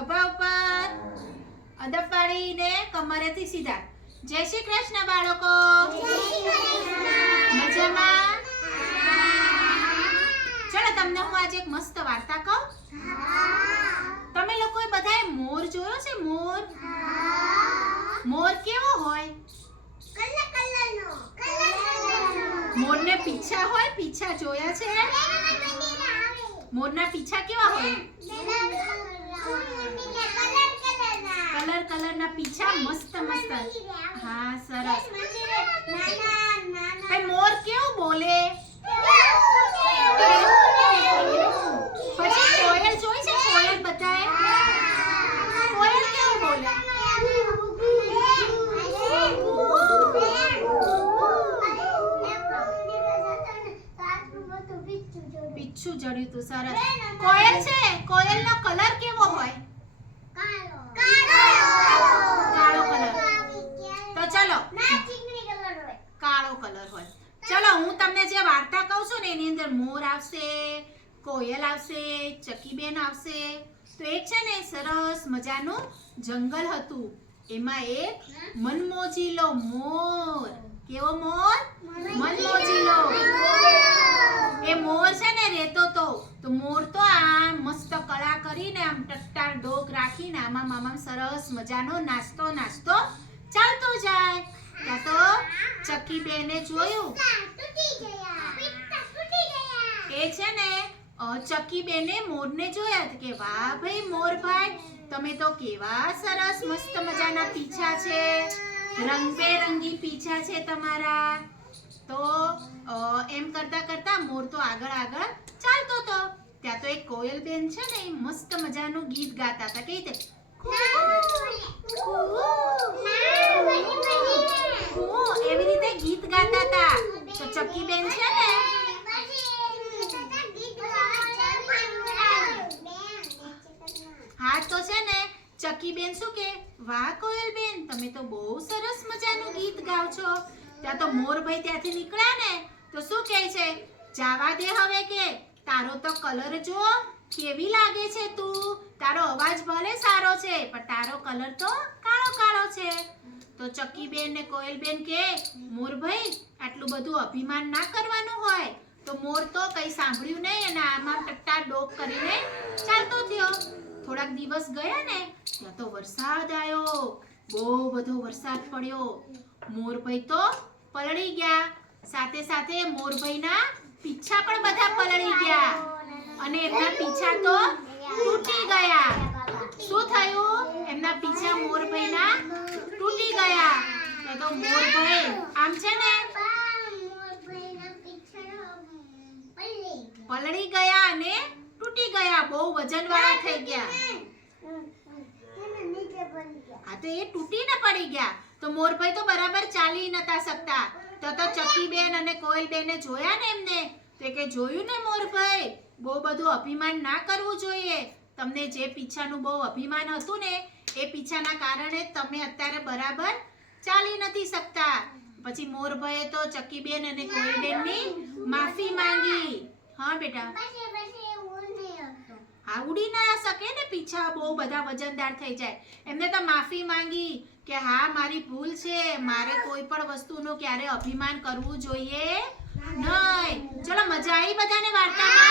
ખભા ઉપર. અદબ પાડીને કમરેથી સીધા. જય શ્રી કૃષ્ણ બાળકો. મજામાં? ચલો, તમને હું આજે એક મસ્ત વાર્તા કહું. તમે લોકોએ બધાએ મોર જોયો છે, મોર? મોર કેવો હોય? મોરને પીછા હોય, પીછા જોયા છે? મોરના પીછા કેવા હોય? કલરના મસ્ત મસ્ત. હા સરસ. પણ મોર કેવું બોલે? પછી કોયલ જોઈ છે? કોયલ કોયલ કેવું બોલે? જડ્યું તું સરસ. કોયલ છે? કોયલનો કલર કેવો હોય કાળો કલર તો ચલો કાળો કલર હોય ચલો, હું તમને જે વાર્તા કહું છું ને, એની અંદર મોર આવશે, કોયલ આવશે, ચકીબેન આવશે. તો એક છે ને, સરસ મજાનું જંગલ હતું. એમાં એક મનમોજીલો મોર. કેવો મોર? મનમોજીલો. એ મોર છે ને, રહેતો તો. તો મોર તો આમ મસ્ત કળા કરીને, આમ ટટ્ટાર ડોક રાખીને, આમાં મામા સરસ મજાનો નાસ્તો નાસ્તો ચાલતો જાય. તો ચકી બેને જોયું? એ છે ને ચકી બેને મોરને જોયા કે વાહ ભાઈ મોરભાઈ તમે તો કેવા સરસ મસ્ત મજાના પીછા છે. રંગબેરંગી પીછા છે તમારા. તો એમ કરતા કરતા મોર તો આગળ આગળ ચાલતો તો. ત્યાં તો એક કોયલ બેન છે ને એ મસ્ત મજાનું ગીત ગાતા હતા. કઈ રીતે? કૂ એવી રીતે ગીત ગાતા હતા? તો ચક્કી બેન છે ને? હા, તો છે ને, ચક્કી બેન શું કે? વાહ, કોયલ બેન, તમે તો બહુ સરસ મજાનું ગીત ગાવ છો. ત્યાં તો મોરભાઈ ત્યાંથી નીકળ્યા ને, તો શું કહે છે? જાવા દે હવે કે, તારો તો કલર જો કેવી લાગે છે તું? તારો અવાજ ભલે સારો છે, પણ તારો કલર તો કાળો કાળો છે. તો ચકીબેન ને કોયલ બેન કે મોરભાઈ આટલું બધું અભિમાન ના કરવાનું હોય, તો મોર તો કઈ સાંભળ્યું નહીં અને આમાં ટટ્ટા ડોક કરીને ચાલતો થયો. થોડાક દિવસ ગયા ને, ત્યાં તો વરસાદ આવ્યો બહુ બધો વરસાદ પડ્યો. મોરભાઈ તો પલળી ગયા. સાથે સાથે મોરભાઈના પીછા પણ બધા પલળી ગયા. અને એમના પીછા તો તૂટી ગયા શું થયું એમના પીછા મોરભાઈના તૂટી ગયા તો તો મોરભાઈ આમ છે ને? પલળી ગયા અને તૂટી ગયા. બહુ વજનવાળા થઈ ગયા. હા, તો એ તૂટીને પડી ગયા. તો મોરભાઈ તો બરાબર ચાલી નતા શકતા. તો તો બેન અને કોયલબેને જોયા ને એમને? તો કે, જોયું ને મોરભાઈ? બહુ બધું અભિમાન ના કરવું જોઈએ. તમને જે પીછાનું બહુ અભિમાન હતું ને, એ પીછાના કારણે તમે અત્યારે બરાબર ચાલી નથી શકતા. પછી મોરભાઈએ તો ચક્કીબેન અને કોયલબેનની માફી માંગી. હા, બેટા? હા, ઉડી ના શકે ને પીછા, બહુ બધા વજનદાર થઈ જાય. એમને તો માફી માંગી કે હા, મારી ભૂલ છે. મારે કોઈ પણ વસ્તુનું ક્યારે અભિમાન કરવું જોઈએ નહીં. ચલો, મજા આવી બધાને વાર્તામાં?